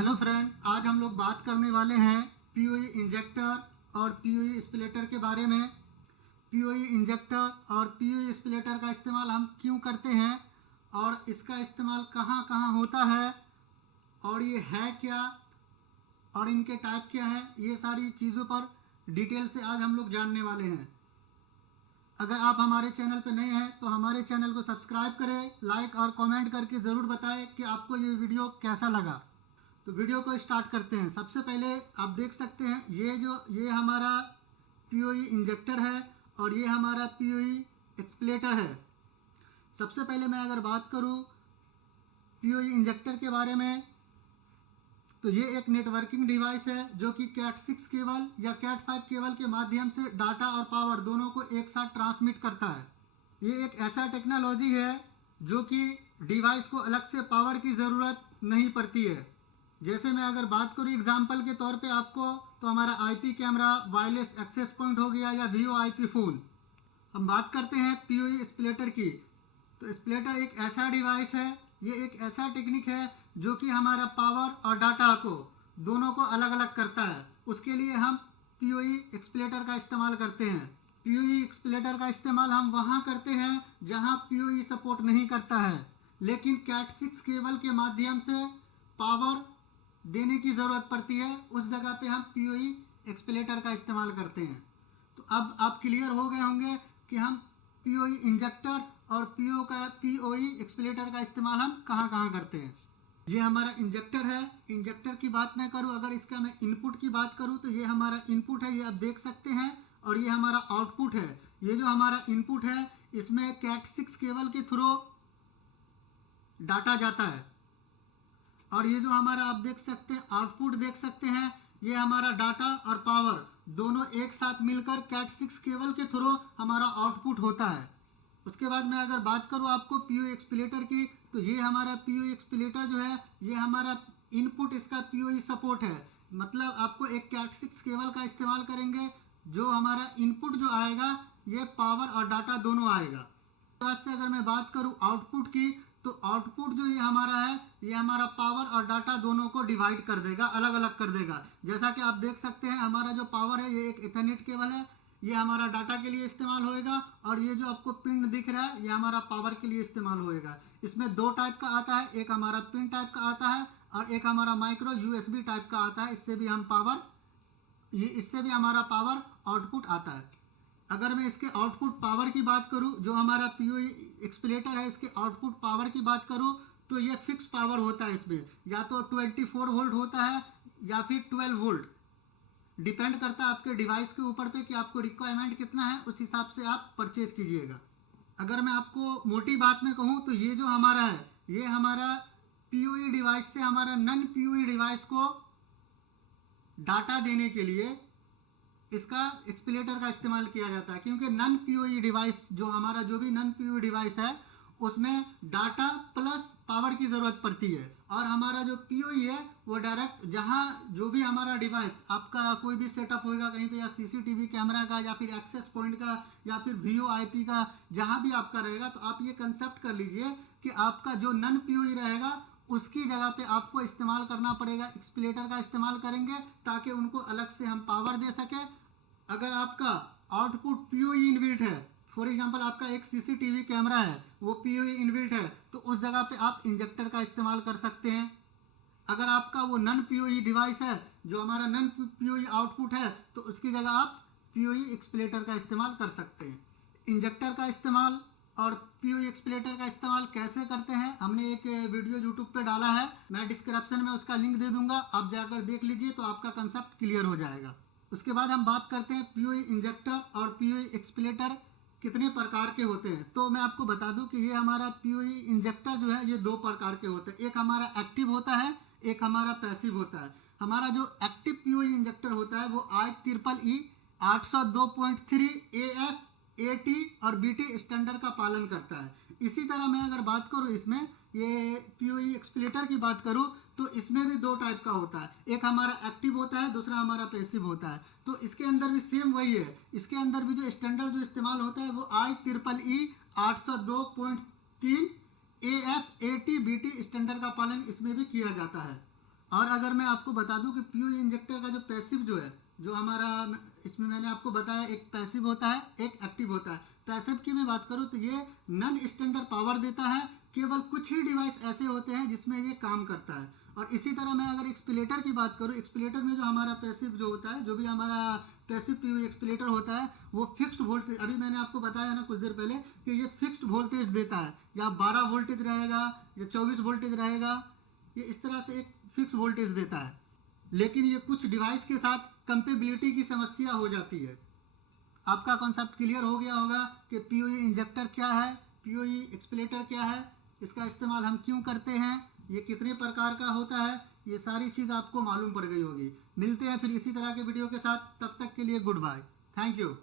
Hello friend, आज हम लोग बात करने वाले हैं पीओई इंजेक्टर और पीओई स्प्लिटर के बारे में। पीओई इंजेक्टर और पीओई स्प्लिटर का इस्तेमाल हम क्यों करते हैं और इसका इस्तेमाल कहाँ कहाँ होता है और ये है क्या और इनके टाइप क्या हैं, ये सारी चीज़ों पर डिटेल से आज हम लोग जानने वाले हैं। अगर आप हमारे चैनल पर नए हैं तो हमारे चैनल को सब्सक्राइब करें, लाइक और कमेंट करके ज़रूर बताएं कि आपको ये वीडियो कैसा लगा। तो वीडियो को स्टार्ट करते हैं। सबसे पहले आप देख सकते हैं ये हमारा पीओई इंजेक्टर है और ये हमारा पीओई एक्सप्लेटर है। सबसे पहले मैं अगर बात करूं पीओई इंजेक्टर के बारे में, तो ये एक नेटवर्किंग डिवाइस है जो कि कैट 6 केबल या कैट 5 केबल के माध्यम से डाटा और पावर दोनों को एक साथ ट्रांसमिट करता है। ये एक ऐसा टेक्नोलॉजी है जो कि डिवाइस को अलग से पावर की ज़रूरत नहीं पड़ती है। जैसे मैं अगर बात करूँ एग्जाम्पल के तौर पे आपको, तो हमारा IP camera, wireless access point हो गया या वीओआईपी फ़ोन। हम बात करते हैं पीओई स्प्लिटर की। तो स्प्लिटर एक ऐसा डिवाइस है, ये एक ऐसा टेक्निक है जो कि हमारा पावर और डाटा को दोनों को अलग अलग करता है। उसके लिए हम पीओई स्प्लिटर का इस्तेमाल करते हैं। पीओई स्प्लिटर का इस्तेमाल हम वहाँ करते हैं जहाँ पीओई सपोर्ट नहीं करता है, लेकिन कैट 6 केबल के माध्यम से पावर देने की ज़रूरत पड़ती है, उस जगह पे हम पीओई एक्सप्लेटर का इस्तेमाल करते हैं। तो अब आप क्लियर हो गए होंगे कि हम पीओई इंजेक्टर और पीओई एक्सप्लेटर का इस्तेमाल हम कहाँ कहाँ करते हैं। ये हमारा इंजेक्टर है। इंजेक्टर की बात मैं करूँ, अगर इसका मैं इनपुट की बात करूँ तो ये हमारा इनपुट है, ये आप देख सकते हैं, और ये हमारा आउटपुट है। ये जो हमारा इनपुट है इसमें कैट 6 केबल के थ्रू डाटा जाता है, और ये जो हमारा आप देख सकते हैं आउटपुट देख सकते हैं, ये हमारा डाटा और पावर दोनों एक साथ मिलकर कैट 6 केबल के थ्रू हमारा आउटपुट होता है। उसके बाद मैं अगर बात करूँ आपको पीओई एक्सप्लेटर की, तो ये हमारा पीओई एक्सप्लेटर जो है, ये हमारा इनपुट इसका पीओई सपोर्ट है। मतलब आपको एक कैट 6 केबल का इस्तेमाल करेंगे, जो हमारा इनपुट जो आएगा ये पावर और डाटा दोनों आएगा। बाद से अगर मैं बात करूँ आउटपुट की, तो आउटपुट जो ये हमारा है, ये हमारा पावर और डाटा दोनों को डिवाइड कर देगा, अलग अलग कर देगा। जैसा कि आप देख सकते हैं हमारा जो पावर है ये एक इथरनेट केबल है, ये हमारा डाटा के लिए इस्तेमाल होएगा, और ये जो आपको पिन दिख रहा है ये हमारा पावर के लिए इस्तेमाल होएगा। इसमें दो टाइप का आता है, एक हमारा पिन टाइप का आता है और एक हमारा माइक्रो यूएसबी टाइप का आता है। इससे भी हमारा पावर आउटपुट आता है। अगर मैं इसके आउटपुट पावर की बात करूं, जो हमारा पीओई एक्सप्लेटर है इसके आउटपुट पावर की बात करूं, तो ये फिक्स पावर होता है। इसमें या तो 24 वोल्ट होता है या फिर 12 वोल्ट, डिपेंड करता है आपके डिवाइस के ऊपर पे कि आपको रिक्वायरमेंट कितना है, उस हिसाब से आप परचेज कीजिएगा। अगर मैं आपको मोटी बात में कहूँ तो ये जो हमारा है, ये हमारा पीओई डिवाइस से हमारा नॉन पीओई डिवाइस को डाटा देने के लिए इसका एक्सप्लेटर का इस्तेमाल किया जाता है। क्योंकि नॉन पीओई डिवाइस जो भी नॉन पीओई डिवाइस है उसमें डाटा प्लस पावर की ज़रूरत पड़ती है, और हमारा जो पीओई है वो डायरेक्ट जहाँ जो भी हमारा डिवाइस आपका कोई भी सेटअप होगा कहीं पे, या सीसीटीवी कैमरा का या फिर एक्सेस पॉइंट का या फिर वीओआईपी का, जहाँ भी आपका रहेगा, तो आप ये कंसेप्ट कर लीजिए कि आपका जो नॉन पीओई रहेगा उसकी जगह पे आपको इस्तेमाल करना पड़ेगा, एक्सप्लेटर का इस्तेमाल करेंगे ताकि उनको अलग से हम पावर दे सके। अगर आपका आउटपुट पीओई इनबिल्ट है, फॉर एग्जांपल आपका एक सीसीटीवी कैमरा है वो पीओई इनबिल्ट है, तो उस जगह पे आप इंजेक्टर का इस्तेमाल कर सकते हैं। अगर आपका वो नॉन पीओई डिवाइस है, जो हमारा नॉन पीओई आउटपुट है, तो उसकी जगह आप पीओई एक्सप्लेटर का इस्तेमाल कर सकते हैं। इंजेक्टर का इस्तेमाल और पीओई एक्सप्लेटर का इस्तेमाल कैसे करते हैं हमने एक वीडियो यूट्यूब पे डाला है, मैं डिस्क्रिप्शन में उसका लिंक दे दूंगा, आप जाकर देख लीजिए तो आपका कंसेप्ट क्लियर हो जाएगा। उसके बाद हम बात करते हैं पीओई इंजेक्टर और पीओई एक्सप्लेटर कितने प्रकार के होते हैं। तो मैं आपको बता दूं कि ये हमारा पीओई इंजेक्टर जो है ये दो प्रकार के होते हैं। एक हमारा एक्टिव होता है, एक हमारा पैसिव होता है। हमारा जो एक्टिव पीओई इंजेक्टर होता है वो IEEE 802.3 AF AT और BT स्टैंडर्ड का पालन करता है। इसी तरह मैं अगर बात करूँ इसमें ये पीओई एक्सप्लेटर की बात करूँ, तो इसमें भी दो टाइप का होता है, एक हमारा एक्टिव होता है, दूसरा हमारा पैसिव होता है। तो इसके अंदर भी सेम वही है, इसके अंदर भी जो स्टैंडर्ड जो इस्तेमाल होता है वो IEEE 802.3 AF AT BT standard का पालन इसमें भी किया जाता है। और अगर मैं आपको बता दूं कि पीओई इंजेक्टर का जो पैसिव जो है, जो हमारा इसमें मैंने आपको बताया एक पैसिव होता है एक एक्टिव होता है। पैसिव की मैं बात करूं तो ये नॉन स्टैंडर्ड पावर देता है, केवल कुछ ही डिवाइस ऐसे होते हैं जिसमें ये काम करता है। और इसी तरह मैं अगर एक्सपिलेटर की बात करूं, एक्सपिलेटर में जो हमारा पैसिव जो होता है, जो भी हमारा पैसिव पीओई एक्सपिलेटर होता है, वो फिक्स्ड वोल्टेज, अभी मैंने आपको बताया ना कुछ देर पहले कि ये फिक्स्ड वोल्टेज देता है, या 12 वोल्टेज रहेगा या 24 वोल्टेज रहेगा, ये इस तरह से एक फिक्स वोल्टेज देता है। लेकिन ये कुछ डिवाइस के साथ कंपेबिलिटी की समस्या हो जाती है। आपका कॉन्सेप्ट क्लियर हो गया होगा कि पीओई इंजेक्टर क्या है, पीओई एक्सपिलेटर क्या है, इसका इस्तेमाल हम क्यों करते हैं, ये कितने प्रकार का होता है, ये सारी चीज़ आपको मालूम पड़ गई होगी। मिलते हैं फिर इसी तरह के वीडियो के साथ, तब तक के लिए गुड बाय, थैंक यू।